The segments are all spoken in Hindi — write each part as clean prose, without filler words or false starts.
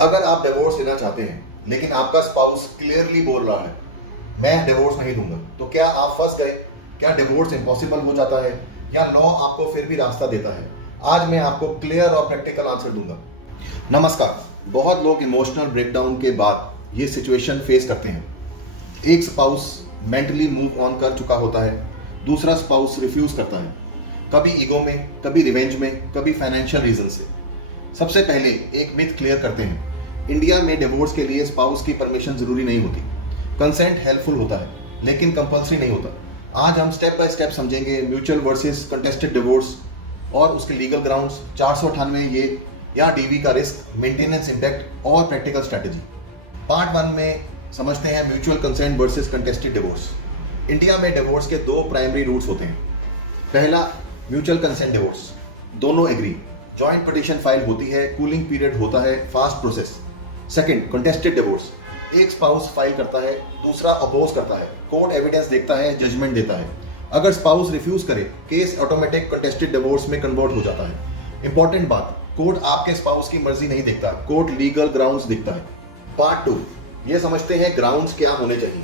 अगर आप डिवोर्स लेना चाहते हैं लेकिन आपका स्पाउस क्लियरली बोल रहा है मैं डिवोर्स नहीं दूंगा, तो क्या आप फंस गए? क्या डिवोर्स इम्पॉसिबल हो जाता है या लॉ आपको फिर भी रास्ता देता है? आज मैं आपको क्लियर और प्रैक्टिकल आंसर दूंगा। नमस्कार। बहुत लोग इमोशनल ब्रेकडाउन के बाद ये सिचुएशन फेस करते हैं। एक स्पाउस मेंटली मूव ऑन कर चुका होता है, दूसरा स्पाउस रिफ्यूज करता है, कभी ईगो में, कभी रिवेंज में, कभी फाइनेंशियल रीजन से। सबसे पहले एक मिथ क्लियर करते हैं। इंडिया में डिवोर्स के लिए स्पाउस की परमिशन जरूरी नहीं होती। कंसेंट हेल्पफुल होता है लेकिन कंपल्सरी नहीं होता। आज हम स्टेप बाय स्टेप समझेंगे म्यूचुअल वर्सेस कंटेस्टेड डिवोर्स और उसके लीगल ग्राउंड्स, 498 ये या डीवी का रिस्क, मेंटेनेंस इंपैक्ट और प्रैक्टिकल स्ट्रैटेजी। पार्ट 1 में समझते हैं mutual consent versus contested divorce. India में डिवोर्स के दो प्राइमरी रूट्स होते हैं। पहला म्यूचुअल कंसेंट डिवोर्स, दोनों एग्री, जॉइंट पिटीशन फाइल होती है, कूलिंग पीरियड होता है, fast process. Second contested divorce, एक स्पाउस फाइल करता है, दूसरा अपोज करता है, कोर्ट एविडेंस देखता है, जजमेंट देता है। अगर स्पाउस रिफ्यूज करे, केस ऑटोमेटिक कंटेस्टेड डिवोर्स में कन्वर्ट हो जाता है। इंपॉर्टेंट बात, कोर्ट आपके स्पाउस की मर्जी नहीं देखता, कोर्ट लीगल ग्राउंड्स देखता है। पार्ट 2 ये समझते हैं ग्राउंड्स क्या होने चाहिए।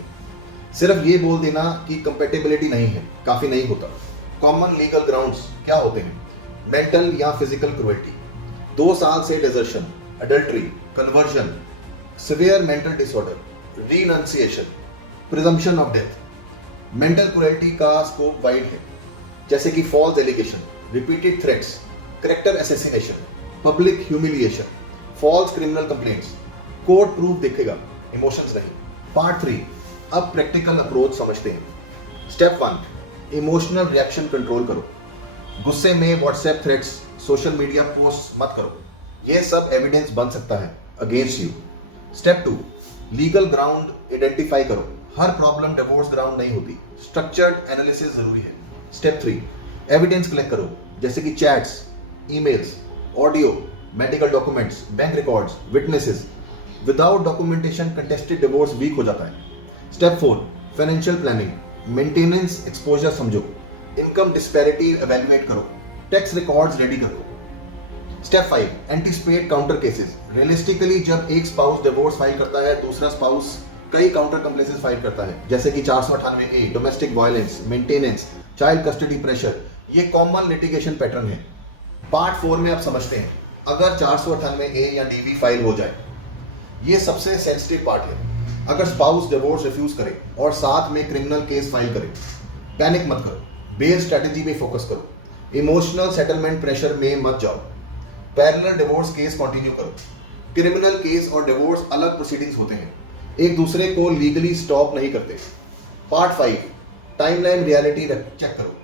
सिर्फ ये बोल देना कि कंपेटेबिलिटी नहीं है काफी नहीं होता। कॉमन लीगल ग्राउंड्स क्या होते हैं? मेंटल या फिजिकल क्रुएल्टी, 2 साल से desertion, adultery, conversion, severe mental disorder, renunciation, presumption of death. Mental cruelty का स्कोप वाइड है, जैसे कि false allegation, repeated threats, character assassination, public humiliation, false criminal complaints. Court proof देखेगा, इमोशंस नहीं। पार्ट 3 अब प्रैक्टिकल अप्रोच समझते हैं। स्टेप 1 इमोशनल रिएक्शन कंट्रोल करो। गुस्से में WhatsApp threats, social media post मत करो, यह सब एविडेंस बन सकता है against you. Step 2 legal ground identify करो। हर प्रॉब्लम डिवोर्स ग्राउंड नहीं होती, स्ट्रक्चर्ड एनालिसिस जरूरी है। स्टेप 3 एविडेंस कलेक्ट करो, जैसे कि chats, emails, audio, medical documents, bank records, witnesses. Without documentation contested divorce weak हो जाता है। Step 4 financial planning, maintenance exposure समझो, इनकम डिस्पैरिटी एवेल्युएट करो, टैक्स रिकॉर्ड्स रेडी करो। Step 5 anticipate counter cases. Realistically जब एक स्पाउस डिवोर्स फाइल करता है, दूसरा स्पाउस कई काउंटर कंप्लेसेस फाइल करता है, जैसे कि 498A, domestic violence, maintenance, child custody pressure. ये कॉमन लिटिगेशन पैटर्न है। पार्ट 4 में आप समझते हैं अगर 498A या डीवी फाइल हो जाए, ये सबसे सेंसिटिव पार्ट है। अगर स्पाउस डिवोर्स रिफ्यूज करे और साथ में क्रिमिनल केस फाइल करे, पैनिक मत करो, बेल स्ट्रेटेजी पे फोकस करो, इमोशनल सेटलमेंट प्रेशर में मत जाओ, पैरेलल डिवोर्स केस कंटिन्यू करो। क्रिमिनल केस और डिवोर्स अलग प्रोसीडिंग्स होते हैं, एक दूसरे को लीगली स्टॉप नहीं करते। पार्ट 5 टाइमलाइन रियलिटी चेक करो।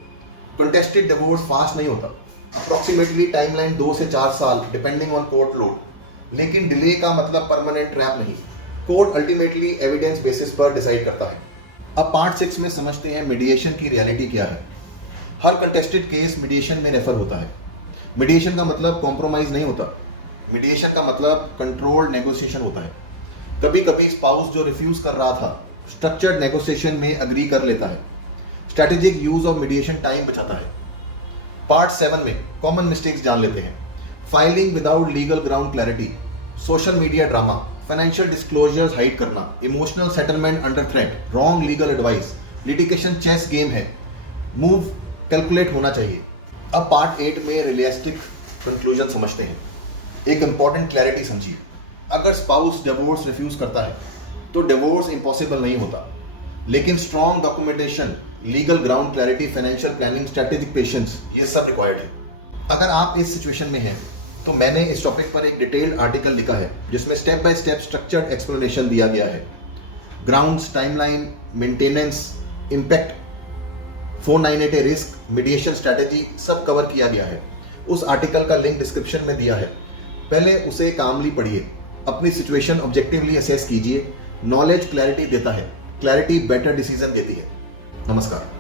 कंटेस्टेड डिवोर्स फास्ट नहीं होता, अप्रोक्सीमेटली टाइमलाइन 2 से 4 साल डिपेंडिंग ऑन कोर्ट लोड। लेकिन डिले का मतलब परमानेंट ट्रैप नहीं, कोर्ट अल्टीमेटली एविडेंस बेसिस पर डिसाइड करता है। अब पार्ट 6 में समझते हैं मीडिएशन की रियलिटी क्या है। हर कंटेस्टेड केस मीडिएशन में रेफर होता है। मीडिएशन का मतलब कॉम्प्रोमाइज नहीं होता, मीडिएशन का मतलब कंट्रोल्ड नेगोशिएशन होता है। कभी कभी स्पाउस जो रिफ्यूज कर रहा था, स्ट्रक्चर्ड नेगोशिएशन में अग्री कर लेता है। Strategic use of mediation time बचाता है। पार्ट 7 में कॉमन मिस्टेक्स जान लेते हैं। Filing without legal ground clarity, social media drama, financial disclosures hide करना, emotional settlement under threat, wrong legal advice. Litigation chess game है, मूव कैलकुलेट होना चाहिए। अब पार्ट 8 में रियलिस्टिक कंक्लूजन समझते हैं। एक इंपॉर्टेंट क्लैरिटी समझिए, अगर स्पाउस डिवोर्स रिफ्यूज करता है तो डिवोर्स इम्पॉसिबल नहीं होता, लेकिन strong documentation, legal ground clarity, financial planning, strategic patience, ये सब रिक्वायर्ड है। अगर आप इस सिचुएशन में हैं तो मैंने इस टॉपिक पर एक डिटेल्ड आर्टिकल लिखा है जिसमें step by step structured explanation दिया गया है। Grounds, timeline, maintenance, impact, 498A risk, mediation strategy सब कवर किया गया है। उस आर्टिकल का लिंक डिस्क्रिप्शन में दिया है, पहले उसे कामली पढ़िए, अपनी सिचुएशन ऑब्जेक्टिवली असेस कीजिए। नॉलेज क्लैरिटी देता है, क्लैरिटी बेटर डिसीजन देती है। नमस्कार।